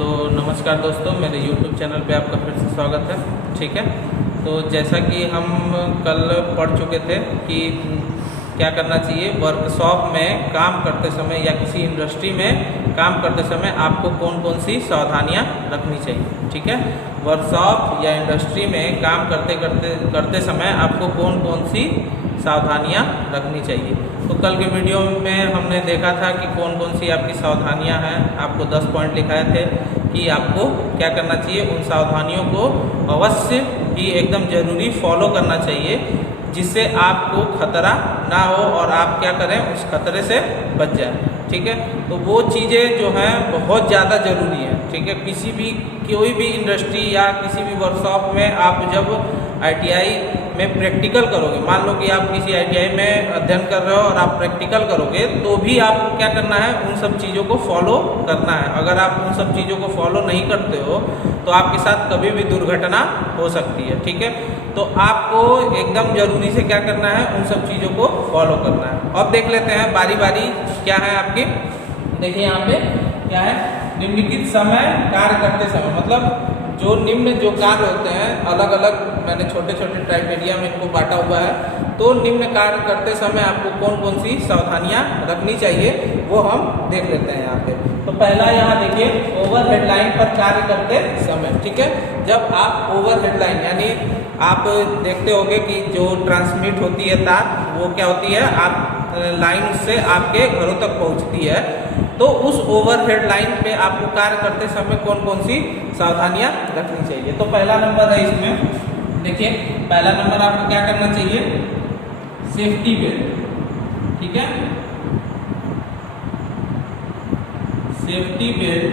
तो नमस्कार दोस्तों, मेरे YouTube चैनल पे आपका फिर से स्वागत है। ठीक है, तो जैसा कि हम कल पढ़ चुके थे कि क्या करना चाहिए वर्कशॉप में काम करते समय या किसी इंडस्ट्री में काम करते समय आपको कौन कौन सी सावधानियां रखनी चाहिए। ठीक है, वर्कशॉप या इंडस्ट्री में काम करते समय आपको कौन कौन सी सावधानियां रखनी चाहिए। तो कल के वीडियो में हमने देखा था कि कौन कौन सी आपकी सावधानियां हैं। आपको 10 पॉइंट लिखाए थे कि आपको क्या करना चाहिए। उन सावधानियों को अवश्य ही एकदम ज़रूरी फॉलो करना चाहिए, जिससे आपको खतरा ना हो और आप क्या करें, उस खतरे से बच जाए। ठीक है, तो वो चीज़ें जो हैं बहुत ज़्यादा ज़रूरी हैं। ठीक है, कोई भी इंडस्ट्री या किसी भी वर्कशॉप में आप जब ITI में प्रैक्टिकल करोगे, मान लो कि आप किसी ITI में अध्ययन कर रहे हो और आप प्रैक्टिकल करोगे, तो भी आपको क्या करना है, उन सब चीज़ों को फॉलो करना है। अगर आप उन सब चीज़ों को फॉलो नहीं करते हो तो आपके साथ कभी भी दुर्घटना हो सकती है। ठीक है, तो आपको एकदम ज़रूरी से क्या करना है, उन सब चीज़ों को फॉलो करना है। अब देख लेते हैं बारी बारी क्या है आपकी। देखिए यहाँ पे क्या है, निम्नलिखित समय कार्य करते समय, मतलब जो निम्न जो कार्य होते हैं, अलग अलग मैंने छोटे छोटे क्राइटेरिया में इनको बांटा हुआ है। तो निम्न कार्य करते समय आपको कौन कौन सी सावधानियां रखनी चाहिए वो हम देख लेते हैं यहाँ पे। तो पहला यहाँ देखिए, ओवर हेडलाइन पर कार्य करते समय। ठीक है, जब आप ओवर हेडलाइन यानी आप देखते होंगे कि जो ट्रांसमिट होती है तार, वो क्या होती है, आप लाइन से आपके घरों तक पहुँचती है। तो उस ओवरहेड लाइन पे आपको कार्य करते समय कौन कौन सी सावधानियां रखनी चाहिए। तो पहला नंबर है इसमें, देखिए पहला नंबर आपको क्या करना चाहिए, सेफ्टी बेल्ट। ठीक है, सेफ्टी बेल्ट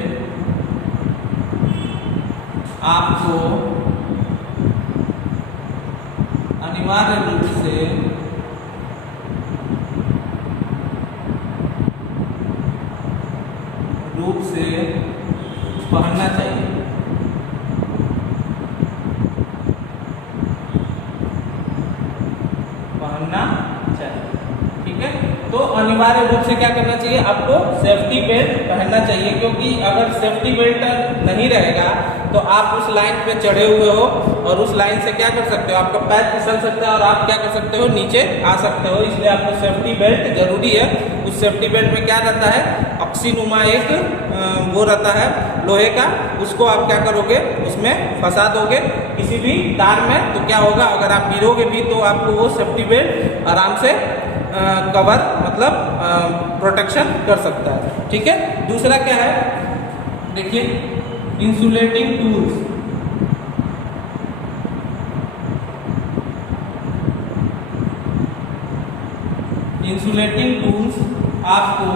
आपको अनिवार्य रूप से पहनना चाहिए। पहनना चाहिए। ठीक है, तो अनिवार्य रूप से क्या करना चाहिए, आपको सेफ्टी बेल्ट पहनना चाहिए। क्योंकि अगर सेफ्टी बेल्ट नहीं रहेगा तो आप उस लाइन पे चढ़े हुए हो और उस लाइन से क्या कर सकते हो, आपका पैर फिसल सकता है और आप क्या कर सकते हो, नीचे आ सकते हो। इसलिए आपको सेफ्टी बेल्ट जरूरी है। उस सेफ्टी बेल्ट में क्या रहता है, अक्सीनुमा एक वो रहता है लोहे का, उसको आप क्या करोगे, उसमें फंसा दोगे किसी भी तार में। तो क्या होगा, अगर आप गिरोगे भी तो आपको वो सेफ्टी बेल्ट आराम से कवर मतलब प्रोटेक्शन कर सकता है। ठीक है, दूसरा क्या है, देखिए इंसुलेटिंग टूल्स। इंसुलेटिंग टूल्स आपको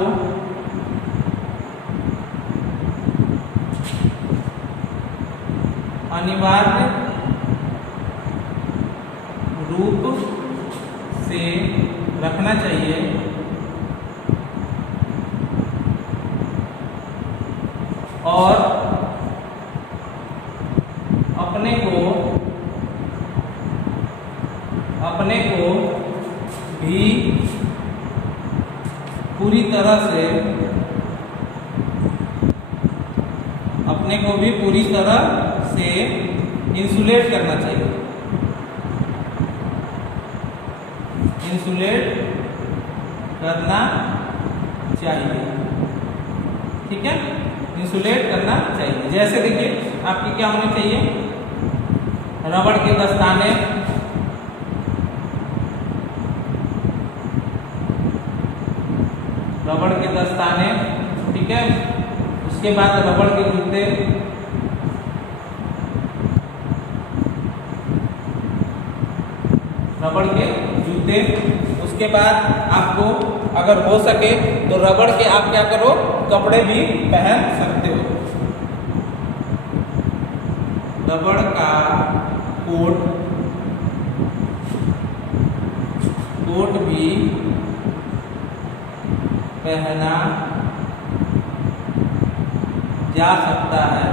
अनिवार्य रूप से रखना चाहिए और अपने को भी पूरी तरह से इंसुलेट करना चाहिए। इंसुलेट करना चाहिए। ठीक है, इंसुलेट करना चाहिए। जैसे देखिए आपकी क्या होनी चाहिए, रबड़ के दस्ताने, रबड़ के दस्ताने। ठीक है, उसके बाद रबड़ के जूते, रबड़ के जूते। उसके बाद आपको अगर हो सके तो रबड़ के आप क्या करो, कपड़े भी पहन सकते हो। रबड़ का कोट भी पहना जा सकता है।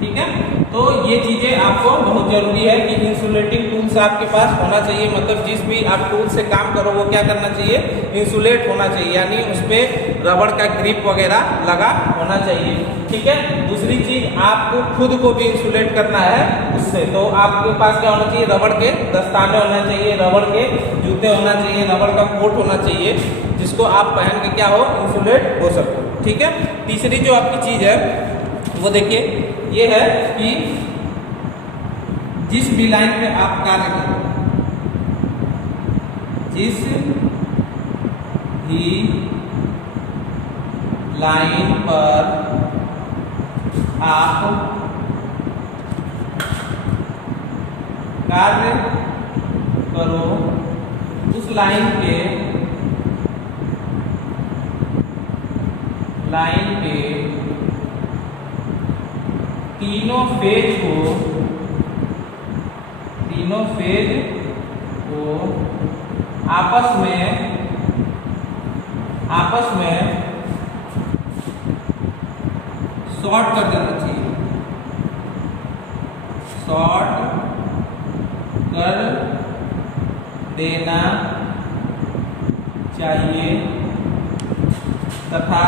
ठीक है, तो ये चीज़ें आपको बहुत ज़रूरी है कि इंसुलेटिंग टूल्स आपके पास होना चाहिए। मतलब जिस भी आप टूल से काम करो वो क्या करना चाहिए, इंसुलेट होना चाहिए, यानी उस पर रबड़ का ग्रिप वगैरह लगा होना चाहिए। ठीक है। दूसरी चीज़, आपको खुद को भी इंसुलेट करना है उससे, तो आपके पास क्या होना चाहिए, रबड़ के दस्ताने होना चाहिए, रबड़ के जूते होना चाहिए, रबड़ का कोट होना चाहिए, जिसको आप पहन के क्या हो, इंसुलेट हो सको। ठीक है। तीसरी जो आपकी चीज़ है वो देखिए, ये है कि जिस भी लाइन पे आप कार्य करो, जिस भी लाइन पर आप कार्य करो, उस लाइन पे तीनों फेज को आपस में शॉर्ट कर देना चाहिए, शॉर्ट कर देना चाहिए, तथा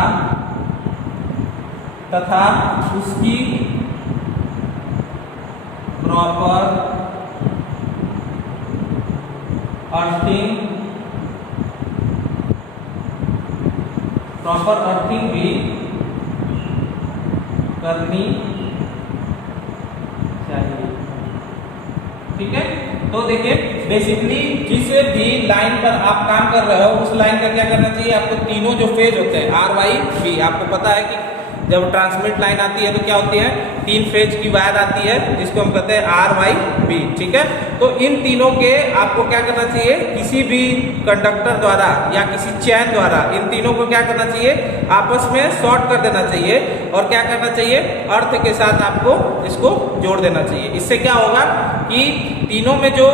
उसकी प्रॉपर अर्थिंग भी करनी चाहिए। ठीक है। तो देखिए, बेसिकली जिस भी लाइन पर आप काम कर रहे हो उस लाइन का क्या करना चाहिए, आपको तीनों जो फेज होते हैं आर वाई बी, आपको पता है कि जब ट्रांसमिट लाइन आती है तो क्या होती है, 3 फेज की वायर आती है जिसको हम कहते हैं आर वाई बी। ठीक है। तो इन तीनों के आपको क्या करना चाहिए, किसी भी कंडक्टर द्वारा या किसी चैन द्वारा इन तीनों को क्या करना चाहिए, आपस में शॉर्ट कर देना चाहिए, और क्या करना चाहिए, अर्थ के साथ आपको इसको जोड़ देना चाहिए। इससे क्या होगा कि तीनों में जो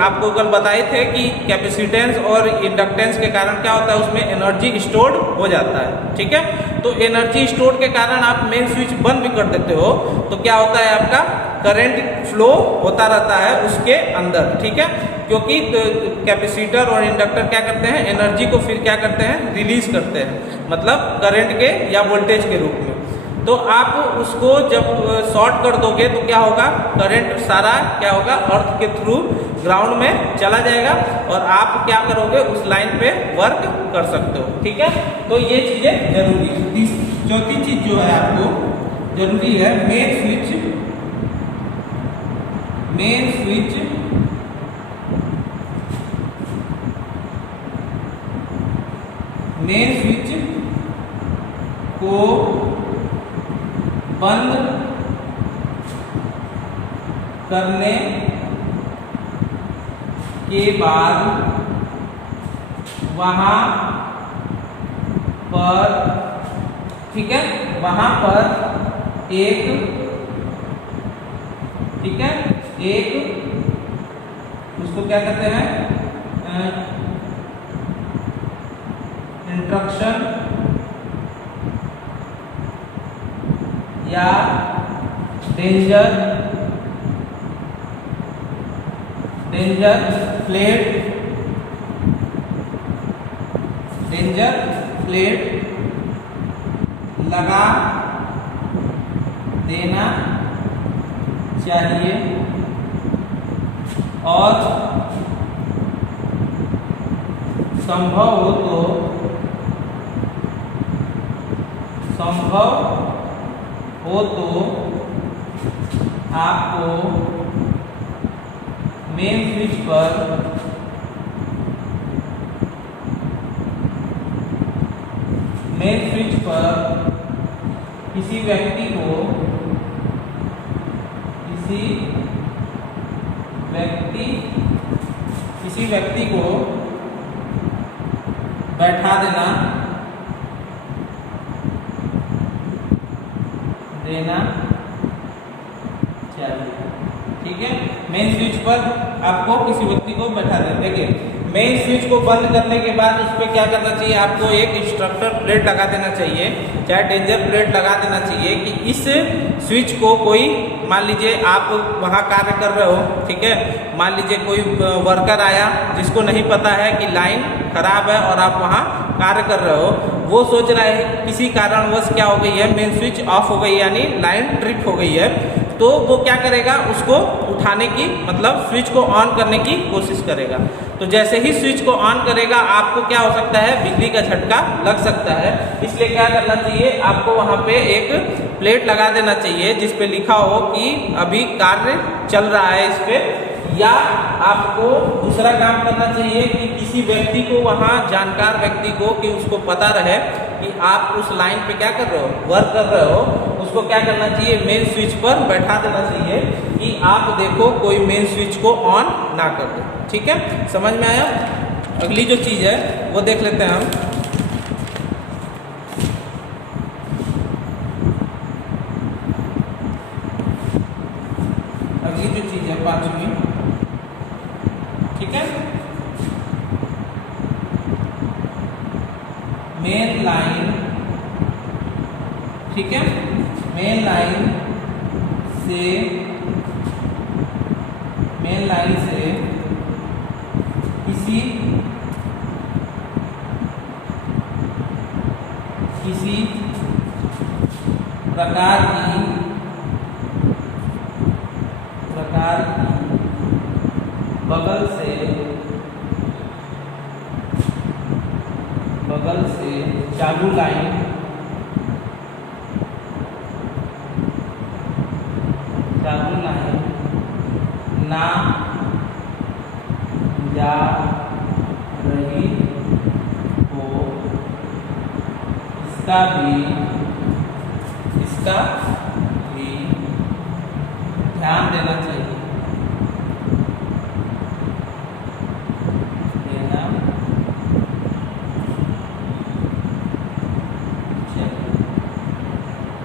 आपको कल बताए थे कि कैपेसिटेंस और इंडक्टेंस के कारण क्या होता है, उसमें एनर्जी स्टोर्ड हो जाता है। ठीक है। तो एनर्जी स्टोर के कारण आप मेन स्विच बंद भी कर देते हो तो क्या होता है, आपका करंट फ्लो होता रहता है उसके अंदर। ठीक है। क्योंकि कैपेसिटर और इंडक्टर क्या करते हैं, एनर्जी को फिर क्या करते हैं, रिलीज करते हैं, मतलब करंट के या वोल्टेज के रूप में। तो आप उसको जब शॉर्ट कर दोगे तो क्या होगा, करंट सारा क्या होगा, अर्थ के थ्रू ग्राउंड में चला जाएगा और आप क्या करोगे, उस लाइन पे वर्क कर सकते हो। ठीक है। तो ये चीजें जरूरी है। चौथी चीज जो है आपको जरूरी है, मेन स्विच को बंद करने के बाद वहां पर, ठीक है, वहां पर एक, ठीक है, एक उसको क्या कहते हैं, इंस्ट्रक्शन या डेंजर प्लेट लगा देना चाहिए और संभव हो तो आपको मेन स्विच पर किसी व्यक्ति को बैठा देना चाहिए। ठीक है। मेन स्विच पर आपको किसी व्यक्ति को बैठा देना। देखिए, मेन स्विच को बंद करने के बाद उस पर क्या करना चाहिए, आपको एक इंस्ट्रक्टर प्लेट लगा देना चाहिए, चाहे डेंजर प्लेट लगा देना चाहिए कि इस स्विच को कोई, मान लीजिए आप वहाँ कार्य कर रहे हो, ठीक है, मान लीजिए कोई वर्कर आया जिसको नहीं पता है कि लाइन खराब है और आप वहाँ कार्य कर रहे हो, वो सोच रहा है किसी कारणवश क्या हो गई है, मेन स्विच ऑफ हो गई यानी लाइन ट्रिप हो गई है, तो वो क्या करेगा, उसको उठाने की मतलब स्विच को ऑन करने की कोशिश करेगा। तो जैसे ही स्विच को ऑन करेगा आपको क्या हो सकता है, बिजली का झटका लग सकता है। इसलिए क्या करना चाहिए, आपको वहाँ पे एक प्लेट लगा देना चाहिए जिस पे लिखा हो कि अभी कार्य चल रहा है इस पे, या आपको दूसरा काम करना चाहिए कि किसी व्यक्ति को, वहाँ जानकार व्यक्ति को, कि उसको पता रहे कि आप उस लाइन पे क्या कर रहे हो, वर्क कर रहे हो, उसको क्या करना चाहिए, मेन स्विच पर बैठा देना चाहिए कि आप देखो कोई मेन स्विच को ऑन ना कर दे। ठीक है, समझ में आया। अगली जो चीज़ है वो देख लेते हैं हम। अगली जो चीज़ है 5वीं, ठीक है, मेन लाइन, ठीक है, मेन लाइन से किसी प्रकार की बगल से चालू लाइन ना जा रही हो, इसका भी ध्यान देना चाहिए।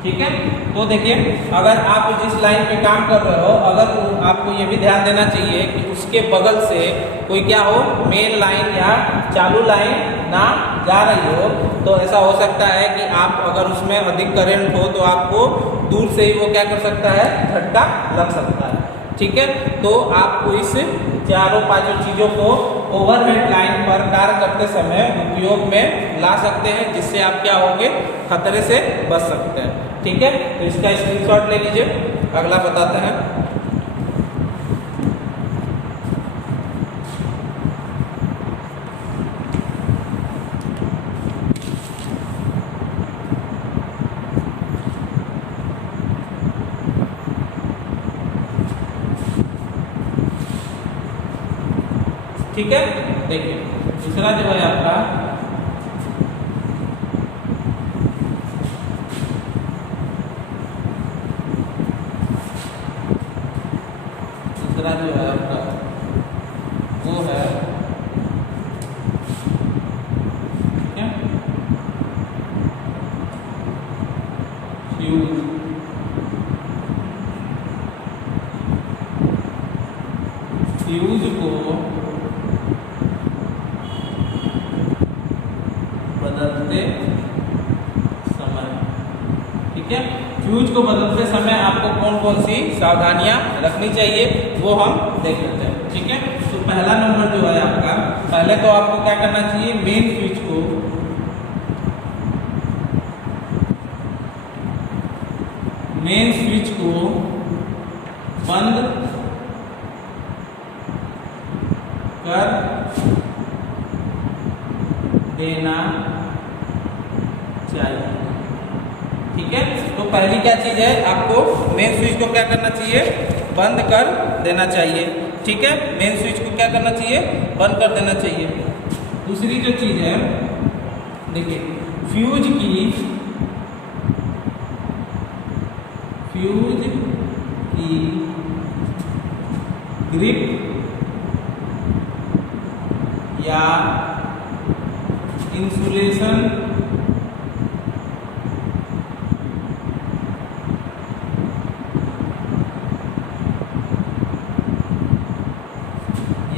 ठीक है, तो देखिए अगर आप जिस लाइन पे काम कर रहे हो, अगर आपको ये भी ध्यान देना चाहिए कि उसके बगल से कोई क्या हो, मेन लाइन या चालू लाइन ना जा रही हो, तो ऐसा हो सकता है कि आप अगर उसमें अधिक करंट हो तो आपको दूर से ही वो क्या कर सकता है, झटका लग सकता है। ठीक है, तो आपको इस चारों पांचों चीज़ों को ओवरहेड लाइन पर कार्य करते समय उपयोग में ला सकते हैं, जिससे आप क्या होंगे, खतरे से बच सकते हैं। ठीक है, तो इसका स्क्रीनशॉट ले लीजिए। अगला बताते हैं। ठीक है, देखिए दूसरा जो है आपका वो है, ठीक है, फ्यूज। फ्यूज को बदलते समय, ठीक है, फ्यूज को बदलते समय आपको कौन कौन सी सावधानियां रखनी चाहिए वो हम देख लेते हैं। ठीक है, तो पहला नंबर जो है आपका, पहले तो आपको क्या करना चाहिए, मेन स्विच को बंद कर देना चाहिए। ठीक है, तो पहली क्या चीज है, आपको मेन स्विच को क्या करना चाहिए, बंद कर देना चाहिए। ठीक है, मेन स्विच को क्या करना चाहिए, बंद कर देना चाहिए। दूसरी जो चीज है, देखिए फ्यूज की ग्रिप या इंसुलेशन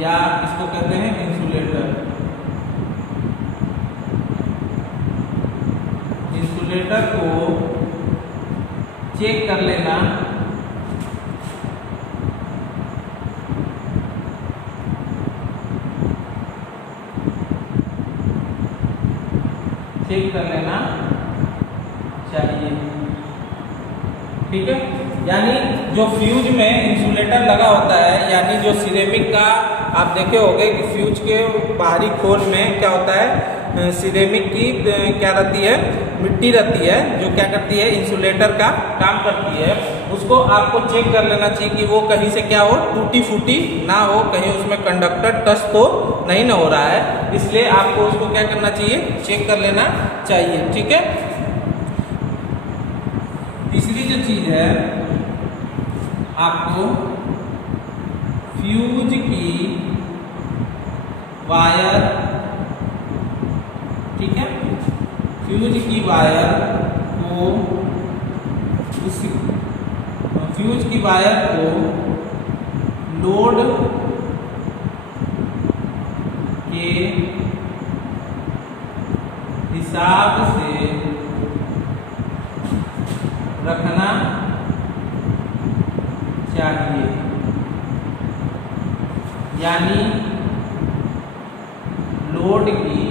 या इसको कहते हैं इंसुलेटर। इंसुलेटर को चेक कर लेना चाहिए। ठीक है, यानी जो फ्यूज में इंसुलेटर लगा होता है, यानी जो सिरेमिक का आप देखे होंगे कि फ्यूज के बाहरी खोल में क्या होता है, सिरेमिक की क्या रहती है, मिट्टी रहती है, जो क्या करती है, इंसुलेटर का काम करती है। उसको आपको चेक कर लेना चाहिए कि वो कहीं से क्या हो, टूटी फूटी ना हो, कहीं उसमें कंडक्टर टच तो नहीं ना हो रहा है, इसलिए आपको उसको क्या करना चाहिए, चेक कर लेना चाहिए। ठीक है, तीसरी जो चीज है, आपको फ्यूज की वायर, ठीक है, फ्यूज की वायर को फ्यूज की वायर को लोड के हिसाब से रखना चाहिए। यानी लोड की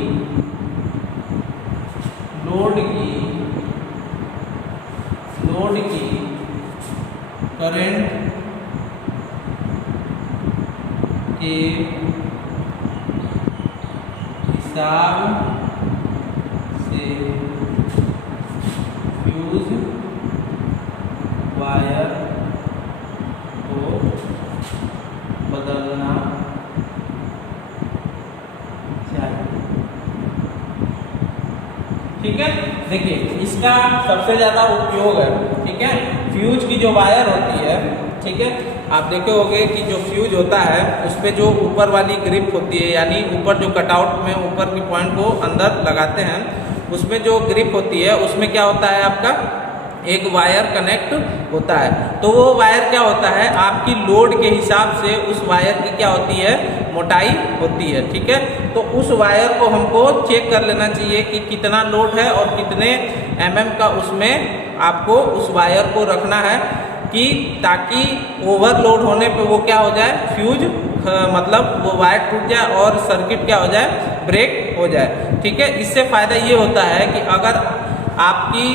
करंट के हिसाब से फ्यूज वायर को बदलना चाहिए। ठीक है, देखिए इसका सबसे ज़्यादा उपयोग है। ठीक है, फ्यूज की जो वायर होती है, ठीक है, आप देखे होंगे कि जो फ्यूज होता है उस पर जो ऊपर वाली ग्रिप होती है, यानी ऊपर जो कटआउट में ऊपर की पॉइंट को अंदर लगाते हैं, उसमें जो ग्रिप होती है उसमें क्या होता है, आपका एक वायर कनेक्ट होता है। तो वो वायर क्या होता है, आपकी लोड के हिसाब से उस वायर की क्या होती है, मोटाई होती है। ठीक है, तो उस वायर को हमको चेक कर लेना चाहिए कि कितना लोड है और कितने mm का उसमें आपको उस वायर को रखना है, कि ताकि ओवरलोड होने पे वो क्या हो जाए, फ्यूज मतलब वो वायर टूट जाए और सर्किट क्या हो जाए, ब्रेक हो जाए। ठीक है, इससे फ़ायदा ये होता है कि अगर आपकी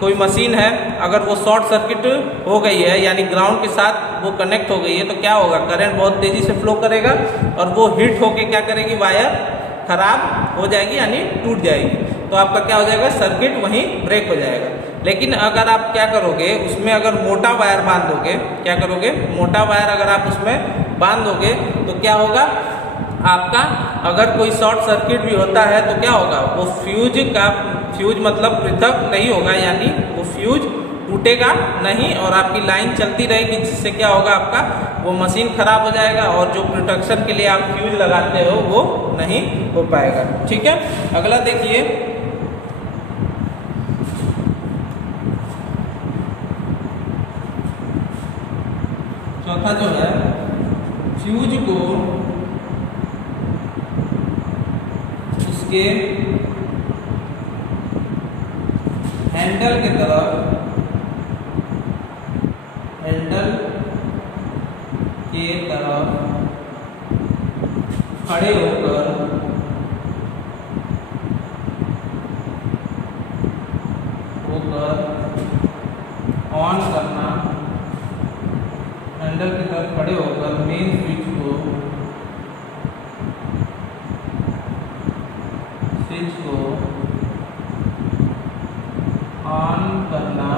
कोई मशीन है, अगर वो शॉर्ट सर्किट हो गई है, यानी ग्राउंड के साथ वो कनेक्ट हो गई है, तो क्या होगा, करंट बहुत तेज़ी से फ्लो करेगा और वो हिट होके क्या करेगी, वायर खराब हो जाएगी, यानी टूट जाएगी। तो आपका क्या हो जाएगा, सर्किट वहीं ब्रेक हो जाएगा। लेकिन अगर आप क्या करोगे, उसमें अगर मोटा वायर बांध दोगे, क्या करोगे, मोटा वायर अगर आप उसमें बांध दोगे तो क्या होगा, आपका अगर कोई शॉर्ट सर्किट भी होता है तो क्या होगा, वो फ्यूज मतलब पृथक नहीं होगा, यानी वो फ्यूज टूटेगा नहीं और आपकी लाइन चलती रहेगी, जिससे क्या होगा, आपका वो मशीन खराब हो जाएगा और जो प्रोटेक्शन के लिए आप फ्यूज लगाते हो वो नहीं हो पाएगा। ठीक है, अगला देखिए, चौथा जो है, फ्यूज को उसके हैंडल के तरफ खड़े होकर ऑन करना, हैंडल की तरफ खड़े होकर मेन स्विच को ऑन करना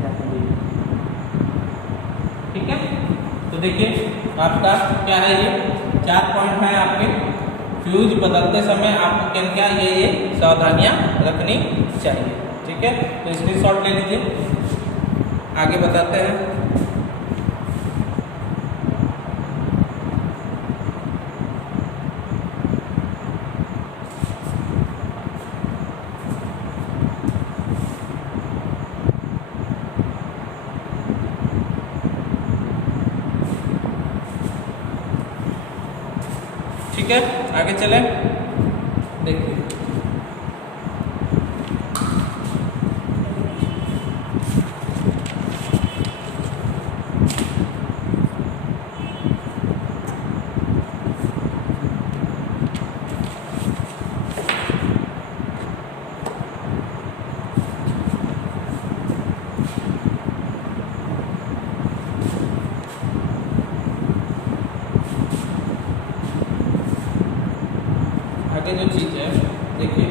चाहिए। ठीक है, तो देखिए आपका क्या है, ये 4 पॉइंट है आपके। फ्यूज बदलते समय आपको क्या क्या ये सावधानियां रखनी चाहिए। ठीक है, तो स्क्रीनशॉट ले लीजिए, आगे बताते हैं। ठीक है, आगे चलें। देखिए आगे जो चीज़ है देखिए,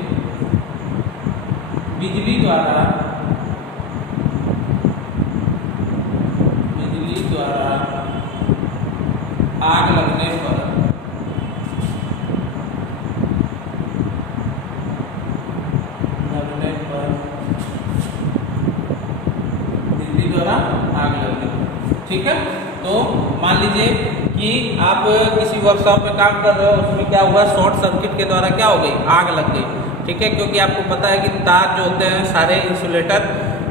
बिजली द्वारा आग लगने पर बिजली द्वारा आग लगने पर, ठीक है। तो मान लीजिए कि आप किसी वर्कशॉप में काम कर रहे हो, उसमें क्या हुआ, शॉर्ट सर्किट के द्वारा क्या हो गई, आग लग गई, ठीक है। क्योंकि आपको पता है कि तार जो होते हैं, सारे इंसुलेटर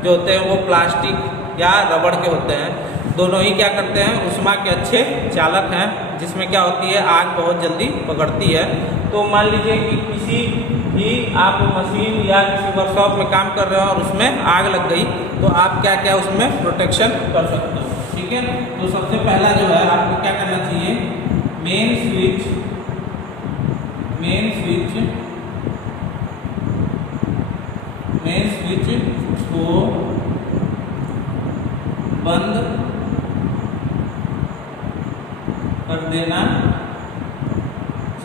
जो होते हैं वो प्लास्टिक या रबड़ के होते हैं, दोनों ही क्या करते हैं, ऊष्मा के अच्छे चालक हैं, जिसमें क्या होती है, आग बहुत जल्दी पकड़ती है। तो मान लीजिए कि किसी भी आप मशीन या किसी वर्कशॉप में काम कर रहे हो और उसमें आग लग गई, तो आप क्या क्या उसमें प्रोटेक्शन कर सकते हो, ठीक है। तो सबसे पहला जो है आपको क्या करना चाहिए, मेन स्विच को बंद कर देना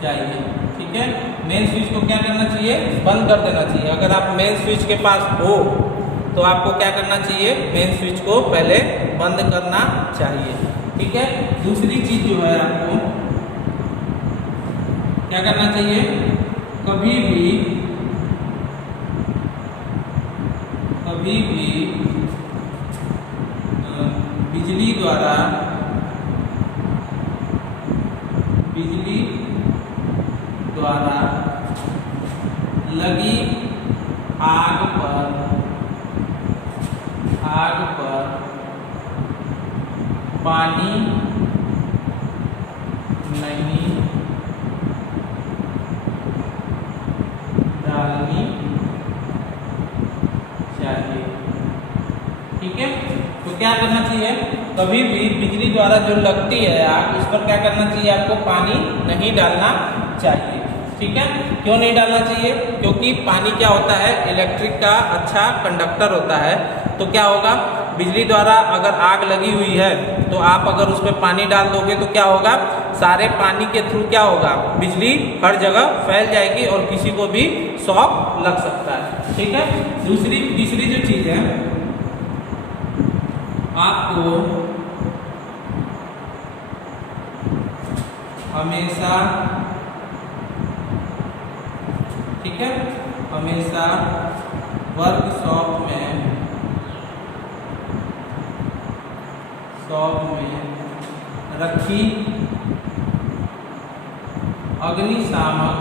चाहिए, ठीक है। मेन स्विच को क्या करना चाहिए, बंद कर देना चाहिए। अगर आप मेन स्विच के पास हो तो आपको क्या करना चाहिए, मेन स्विच को पहले बंद करना चाहिए, ठीक है। दूसरी चीज जो है आपको क्या करना चाहिए, कभी भी बिजली द्वारा लगी आग पर पानी नहीं डालनी चाहिए, ठीक है। तो क्या करना चाहिए, कभी भी बिजली द्वारा जो लगती है आग, उस पर क्या करना चाहिए, आपको पानी नहीं डालना चाहिए, ठीक है। क्यों नहीं डालना चाहिए, क्योंकि पानी क्या होता है, इलेक्ट्रिक का अच्छा कंडक्टर होता है। तो क्या होगा, बिजली द्वारा अगर आग लगी हुई है तो आप अगर उसमें पानी डाल दोगे तो क्या होगा, सारे पानी के थ्रू क्या होगा, बिजली हर जगह फैल जाएगी और किसी को भी शॉक लग सकता है, ठीक है। तीसरी जो चीज है, आपको हमेशा, ठीक है, हमेशा वर्कशॉप में रखी अग्निशामक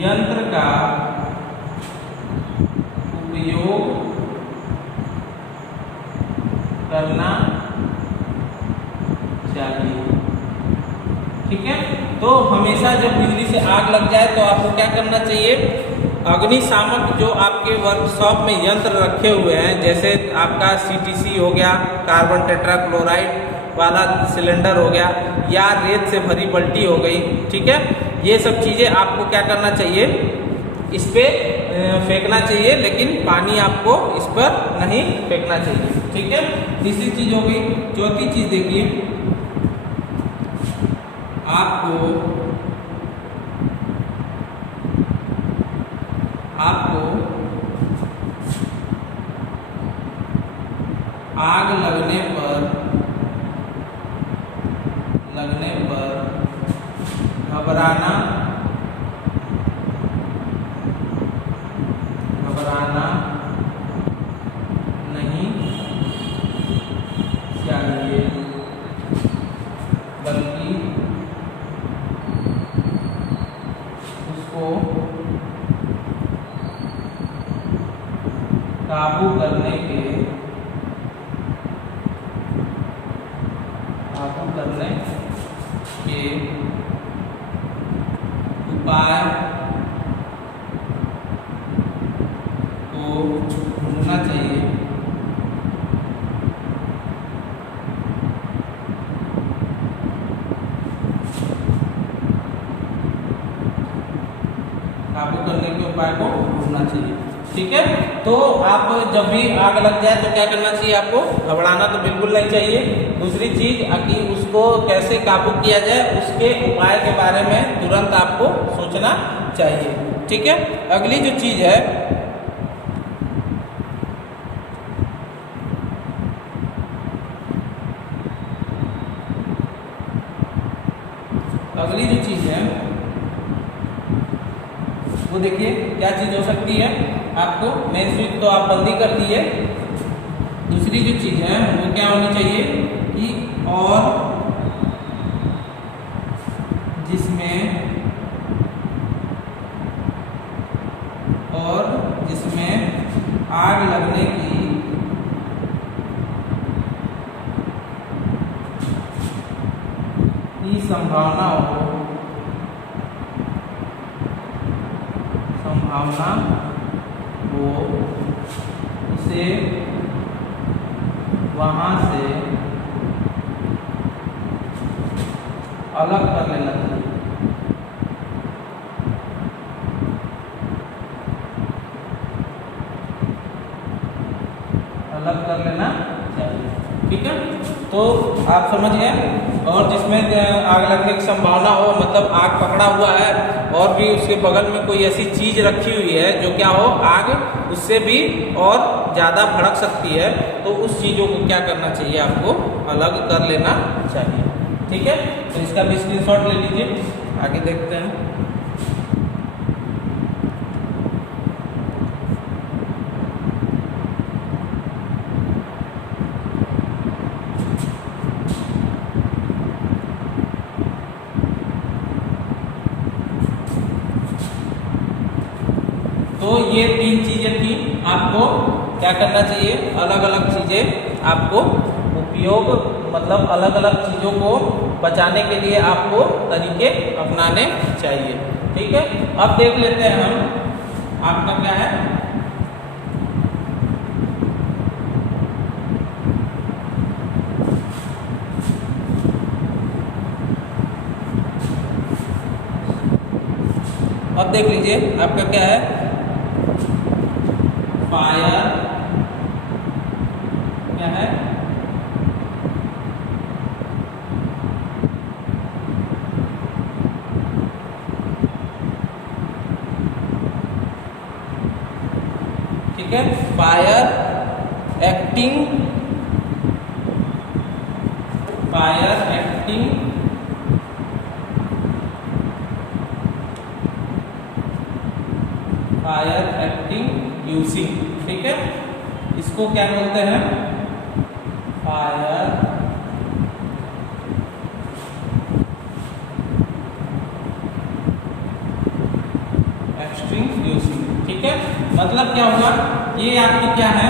यंत्र का उपयोग करना चाहिए, ठीक है। तो हमेशा जब बिजली से आग लग जाए तो आपको क्या करना चाहिए, अग्निशामक जो आपके वर्कशॉप में यंत्र रखे हुए हैं, जैसे आपका CTC हो गया, कार्बन टेट्राक्लोराइड वाला सिलेंडर हो गया, या रेत से भरी बाल्टी हो गई, ठीक है। ये सब चीज़ें आपको क्या करना चाहिए, इस पे फेंकना चाहिए, लेकिन पानी आपको इस पर नहीं फेंकना चाहिए, ठीक है। तीसरी चीज हो गई। चौथी चीज देखिए, आपको आग लगने पर घबराना नहीं चाहिए, बल्कि उसको काबू करने के उपाय को ढूंढना चाहिए। काबू करने के उपाय को ढूंढना चाहिए, ठीक है। तो आप जब भी आग लग जाए तो क्या करना चाहिए, आपको घबराना तो बिल्कुल नहीं चाहिए। दूसरी चीज कि उसको कैसे काबू किया जाए उसके उपाय के बारे में तुरंत आपको सोचना चाहिए। ठीक है, अगली जो चीज है, अगली जो चीज है वो देखिए क्या चीज हो सकती है। आपको मेन स्विच तो आप बंद ही कर दिए। दूसरी जो चीज है वो क्या होनी चाहिए कि और जिसमें आग लगने की संभावना हो उसे वहां से अलग कर लेना चाहिए। अलग कर लेना चाहिए। ठीक है, तो आप समझ गए। और जिसमें आग लगने की संभावना हो, मतलब आग पकड़ा हुआ है और भी उसके बगल में कोई ऐसी चीज रखी हुई है जो क्या हो, आग उससे भी और ज़्यादा भड़क सकती है, तो उस चीज़ों को क्या करना चाहिए, आपको अलग कर लेना चाहिए। ठीक है, तो इसका भी स्क्रीनशॉट ले लीजिए। आगे देखते हैं। तो ये 3 चीजें थी, आपको क्या करना चाहिए, अलग अलग चीजें आपको उपयोग, मतलब अलग अलग चीजों को बचाने के लिए आपको तरीके अपनाने चाहिए। ठीक है, अब देख लेते हैं हम आपका क्या है, अब देख लीजिए आपका क्या है, फायर क्या है, ठीक है, फायर एक्टिंग यूजिंग। ठीक है, इसको क्या बोलते हैं, फायर एक्सटिंग्विशिंग। ठीक है, मतलब क्या होगा, ये आपकी क्या है,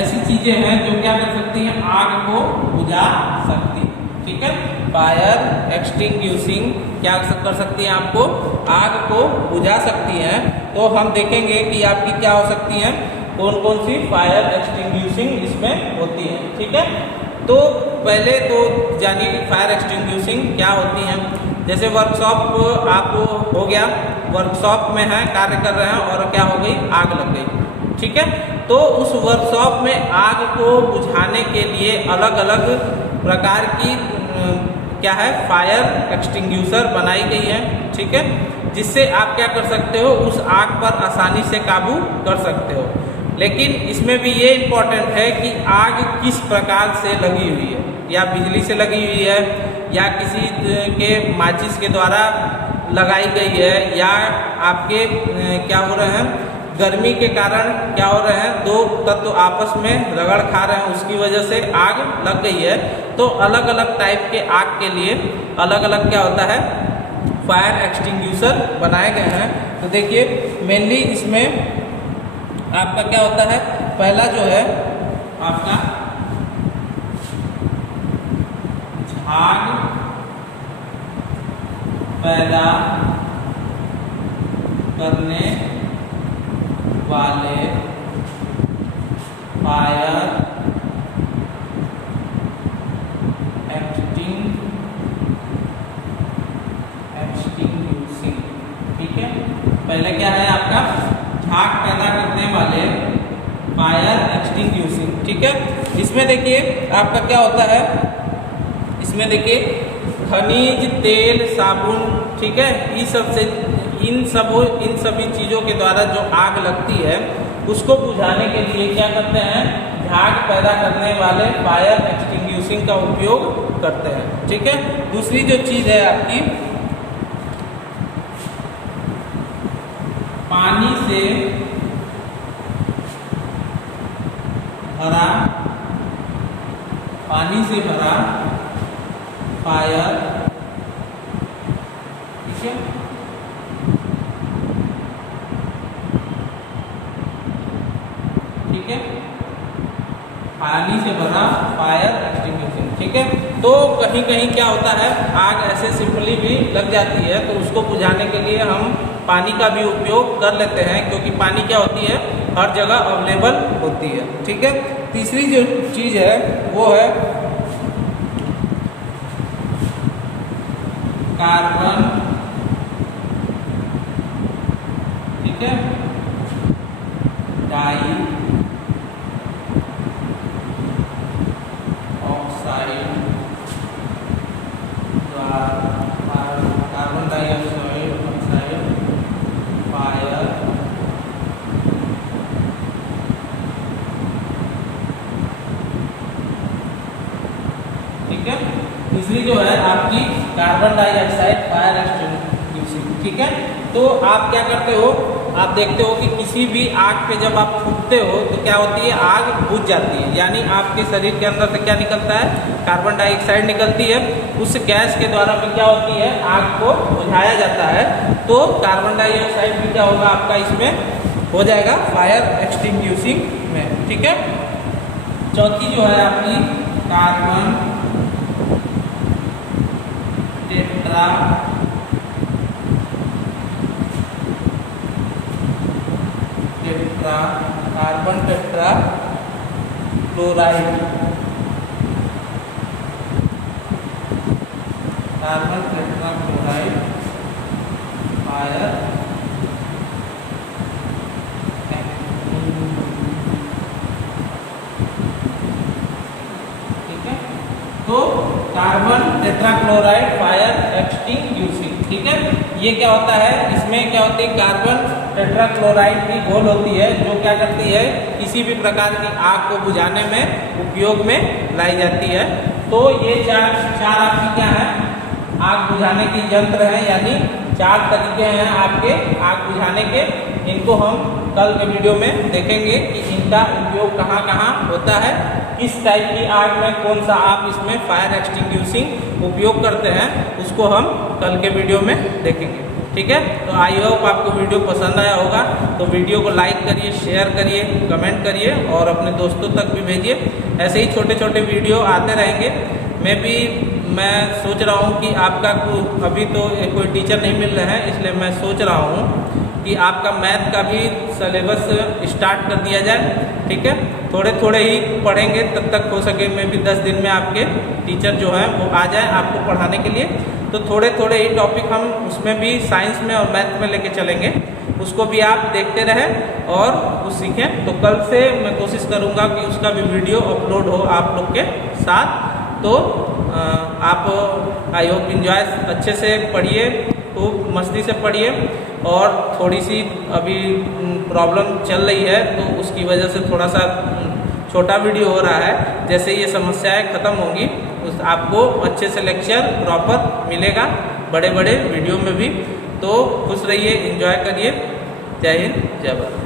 ऐसी चीजें हैं जो क्या कर सकती हैं, आग को बुझा सकती। ठीक है, फायर एक्सटिंग्विशिंग क्या कर सकती है, आपको आग को बुझा सकती हैं। तो हम देखेंगे कि आपकी क्या हो सकती हैं, कौन कौन सी फायर एक्सटिंग्विशिंग इसमें होती है। ठीक है, तो पहले तो जानिए कि फायर एक्सटिंग्विशिंग क्या होती हैं। जैसे वर्कशॉप आप हो गया, वर्कशॉप में है, कार्य कर रहे हैं और क्या हो गई, आग लग गई। ठीक है, तो उस वर्कशॉप में आग को बुझाने के लिए अलग अलग प्रकार की क्या है, फायर एक्सटिंग्विशर बनाई गई है। ठीक है, जिससे आप क्या कर सकते हो, उस आग पर आसानी से काबू कर सकते हो। लेकिन इसमें भी ये इम्पोर्टेंट है कि आग किस प्रकार से लगी हुई है, या बिजली से लगी हुई है, या किसी के माचिस के द्वारा लगाई गई है, या आपके क्या हो रहे हैं, गर्मी के कारण क्या हो रहे हैं, दो तत्व आपस में रगड़ खा रहे हैं, उसकी वजह से आग लग गई है। तो अलग अलग टाइप के आग के लिए अलग अलग क्या होता है, फायर एक्सटिंग्विशर बनाए गए हैं। तो देखिए मेनली इसमें आपका क्या होता है, पहला जो है आपका आग पैदा करने वाले फायर एक्सटिंग्विशिंग। ठीक है, पहले क्या है आपका झाग पैदा ठीक है। इसमें देखिए आपका क्या होता है, इसमें देखिए खनिज तेल साबुन, ठीक है, इन सभी चीज़ों के द्वारा जो आग लगती है उसको बुझाने के लिए क्या करते हैं, झाग पैदा करने वाले फायर एक्सटिंग्विशिंग का उपयोग करते हैं, ठीक है। दूसरी जो चीज़ है आपकी, पानी से भरा फायर, ठीक है, ठीक है, पानी से भरा फायर एक्सटिंग्विशिंग, ठीक है। तो कहीं कहीं क्या होता है, आग ऐसे सिंपली भी लग जाती है, तो उसको बुझाने के लिए हम पानी का भी उपयोग कर लेते हैं, क्योंकि पानी क्या होती है, हर जगह अवेलेबल होती है, ठीक है। तीसरी जो चीज़ है वो है कार्बन, ठीक है, dioxide, carbon dioxide fire, ठीक है। तीसरी जो है आपकी कार्बन डाइऑक्साइड फायर एक्सटिंग्विशिंग, ठीक है। तो आप क्या करते हो, आप देखते हो कि किसी भी आग पे जब आप फूंकते हो तो क्या होती है, आग बुझ जाती है, यानी आपके शरीर के अंदर से क्या निकलता है, कार्बन डाइऑक्साइड निकलती है, उस गैस के द्वारा भी क्या होती है, आग को बुझाया जाता है। तो कार्बन डाइऑक्साइड भी क्या होगा आपका, इसमें हो जाएगा फायर एक्सटिंग्विशिंग में, ठीक है। चौथी जो है आपकी carbon tetra carbon tetra chloride, carbon tetra chloride fire, ठीक है। तो कार्बन टेट्राक्लोराइड फायर एक्सटिंग्विशिंग, ठीक है। ये क्या होता है, इसमें क्या होती है, कार्बन टेट्राक्लोराइड की घोल होती है, जो क्या करती है, किसी भी प्रकार की आग को बुझाने में उपयोग में लाई जाती है। तो ये चार आपकी क्या है, आग बुझाने की यंत्र है, यानी 4 तरीके हैं आपके आग बुझाने के। इनको हम कल के वीडियो में देखेंगे कि इनका उपयोग कहाँ कहाँ होता है, किस टाइप की आग में कौन सा आप इसमें फायर एक्सटिंग्विशिंग उपयोग करते हैं, उसको हम कल के वीडियो में देखेंगे, ठीक है। तो आई होप आपको वीडियो पसंद आया होगा, तो वीडियो को लाइक करिए, शेयर करिए, कमेंट करिए और अपने दोस्तों तक भी भेजिए। ऐसे ही छोटे छोटे वीडियो आते रहेंगे। मैं सोच रहा हूँ कि आपका अभी तो कोई टीचर नहीं मिल रहा है, इसलिए मैं सोच रहा हूँ कि आपका मैथ का भी सिलेबस स्टार्ट कर दिया जाए, ठीक है। थोड़े थोड़े ही पढ़ेंगे, तब तक हो सके मैं भी 10 दिन में आपके टीचर जो हैं वो आ जाए आपको पढ़ाने के लिए। तो थोड़े थोड़े ही टॉपिक हम उसमें भी साइंस में और मैथ में लेके चलेंगे, उसको भी आप देखते रहें और कुछ सीखें। तो कल से मैं कोशिश करूँगा कि उसका भी वीडियो अपलोड हो आप लोग के साथ। तो आप आई होप इंजॉय अच्छे से पढ़िए, खूब मस्ती से पढ़िए, और थोड़ी सी अभी प्रॉब्लम चल रही है तो उसकी वजह से थोड़ा सा छोटा वीडियो हो रहा है। जैसे ये समस्याएं ख़त्म होंगी उस आपको अच्छे से लेक्चर प्रॉपर मिलेगा बड़े बड़े वीडियो में भी। तो खुश रहिए, एंजॉय करिए। जय हिंद, जय भारत।